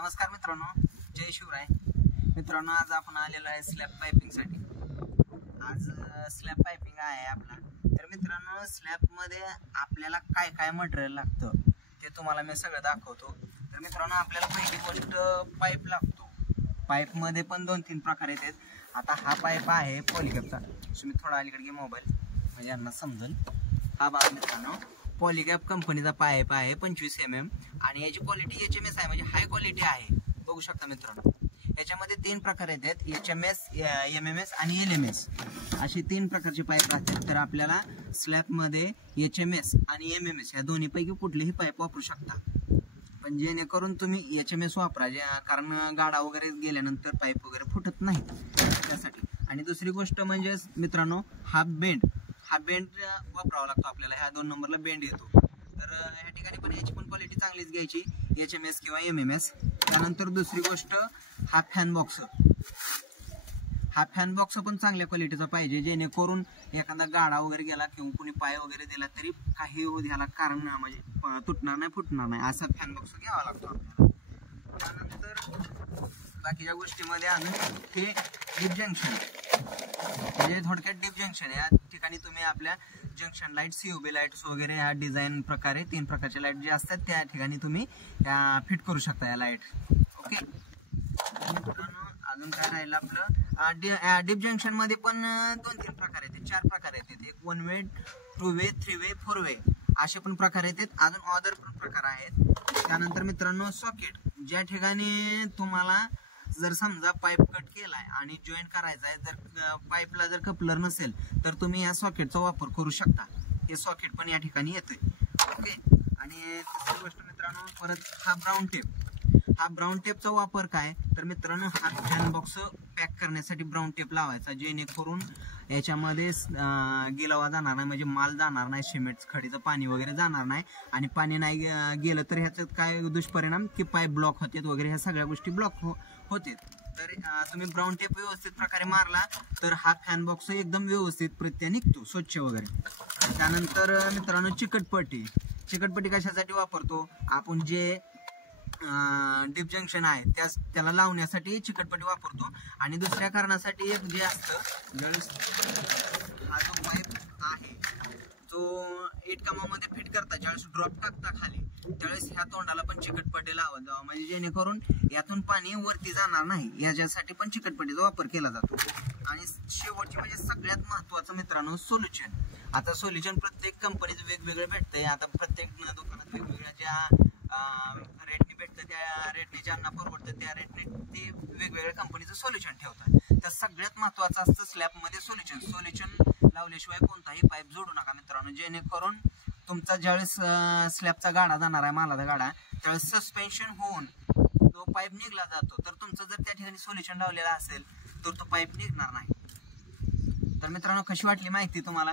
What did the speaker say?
नमस्कार मित्रांनो, जय शिवराय मित्रांनो. आज आपण आलेलो आहे स्लॅब पायपिंग साठी. आज स्लॅब पायपिंग आहे आपला. तर मित्रांनो, स्लॅब मध्ये आपल्याला काय काय मटेरियल लागतं ते तुम्हाला मी सगळं दाखवतो. तर मित्रांनो, आपल्याला पहिली गोष्ट पाईप लागतो. पाईप मध्ये पण 2-3 प्रकार येतात. आता हा पाईप आहे पॉलीकॅपचा. तुम्ही थोडा अलीकडे घे मोबाईल म्हणजे यांना समजेल. हा बघा मित्रांनो, पॉलीकॅप कंपनीचा पाईप आहे 25 mm आणि याची क्वालिटी HMS आहे, म्हणजे हाय क्वालिटी आहे. बघू शकता मित्रांनो, याच्यामध्ये 3 प्रकार येतात: HMS, MMS आणि LMS अशी 3 प्रकारचे पाईप राहतात. तर आपल्याला स्लॅब मध्ये HMS आणि MMS या दोन्ही पैकी कुठलेही पाईप वापरू शकता, पण जेणेकरून तुम्ही HMS वापरा, कारण गाडा वगैरे गेल्यानंतर पाईप वगैरे फुटत नाही त्यासाठी. आणि दुसरी गोष्ट म्हणजे मित्रांनो, हा बेंड वापरावा लागतो आपल्याला. ह्या 2 नंबरला बेंड येतो. तर या ठिकाणी पण याची पण क्वालिटी चांगलीच घ्यायची, HMS किंवा MMS. त्यानंतर दुसरी गोष्ट, हा फॅन बॉक्स पण चांगल्या क्वालिटीचा पाहिजे, जेणेकरून एखादा गाडा वगैरे गेला किंवा कुणी पाय वगैरे दिला तरी काही ह्याला कारण म्हणजे तुटणार नाही, फुटणार नाही, असा फॅन बॉक्स घ्यावा लागतो आपल्याला. त्यानंतर बाकीच्या गोष्टीमध्ये अजून हे डीप जंक्शन, म्हणजे थोडक्यात डीप जंक्शन. या ठिकाणी तुम्ही आपल्या जंक्शन लाईट, COB लाईट्स वगैरे ह्या डिझाईन प्रकारे 3 प्रकारचे लाईट जे असतात त्या ठिकाणी तुम्ही फिट करू शकता या लाईट. ओके. अजून काय राहिलं आपलं, डीप जंक्शन मध्ये पण 2-3 प्रकार येतात, 4 प्रकार येतात. एक 1 वे, 2 वे, 3 वे, 4 वे असे पण प्रकार येतात. अजून अदर पण प्रकार आहेत. त्यानंतर मित्रांनो, सॉकेट, ज्या ठिकाणी तुम्हाला जर समजा पाईप कट केलाय आणि जॉईंट करायचा आहे, जर पाईपला जर कपलर नसेल तर तुम्ही या सॉकेटचा वापर करू शकता. हे सॉकेट पण या ठिकाणी येतोय. ओके. आणि दुसरी गोष्ट मित्रांनो, परत हा ब्राऊन टेपचा वापर काय, तर मित्रांनो, हा फॅन बॉक्स पॅक करण्यासाठी ब्राऊन टेप लावायचा, जेणेकरून याच्यामध्ये गिलावा जाणार नाही, म्हणजे माल जाणार नाही, सिमेंट खडीचं पाणी वगैरे जाणार नाही. आणि पाणी नाही गेलं तर ह्याच्यात काय दुष्परिणाम की पाईप ब्लॉक होतात वगैरे, ह्या सगळ्या गोष्टी ब्लॉक होते. तर तुम्ही ब्राऊन टेप व्यवस्थित प्रकारे मारला तर हा फॅन बॉक्स एकदम व्यवस्थितरित्या निघतो, स्वच्छ वगैरे. त्यानंतर मित्रांनो, चिकटपट्टी कशासाठी वापरतो आपण, जे डीप जंक्शन आहे त्याला लावण्यासाठी चिकटपट्टी वापरतो. आणि दुसऱ्या कारणासाठी एक जे असतं, हा जो पाईप आहे जो इटकामामध्ये फिट करता, ज्यावेळेस ड्रॉप टाकता खाली, त्यावेळेस ह्या तोंडाला पण चिकटपट्टी लावत जावं, म्हणजे जेणेकरून यातून पाणी वरती जाणार नाही, याच्यासाठी पण चिकटपट्टीचा वापर केला जातो. आणि शेवटची म्हणजे सगळ्यात महत्वाचं मित्रांनो, सोल्युशन. आता सोल्युशन प्रत्येक कंपनीचं वेगवेगळं भेटतंय. आता प्रत्येक दुकानात वेगवेगळ्या ज्या रेटने भेटतं, त्या रेटने ज्यांना परवडतं त्या रेटने ते वेगवेगळ्या कंपनीचं सोल्युशन ठेवतात. तर सगळ्यात महत्वाचं असतं स्लॅबमध्ये सोल्युशन लावल्याशिवाय कोणताही पाईप जोडू नका मित्रांनो, जेणेकरून तुमचा ज्यावेळेस स्लॅबचा गाडा जाणार आहे, मालाचा गाडा, त्यावेळेस सस्पेन्शन होऊन तो पाईप निघला जातो. तर तुमचं जर त्या ठिकाणी सोल्युशन लावलेला असेल तर तो पाईप निघणार नाही. तर मित्रांनो, कशी वाटली माहिती तुम्हाला?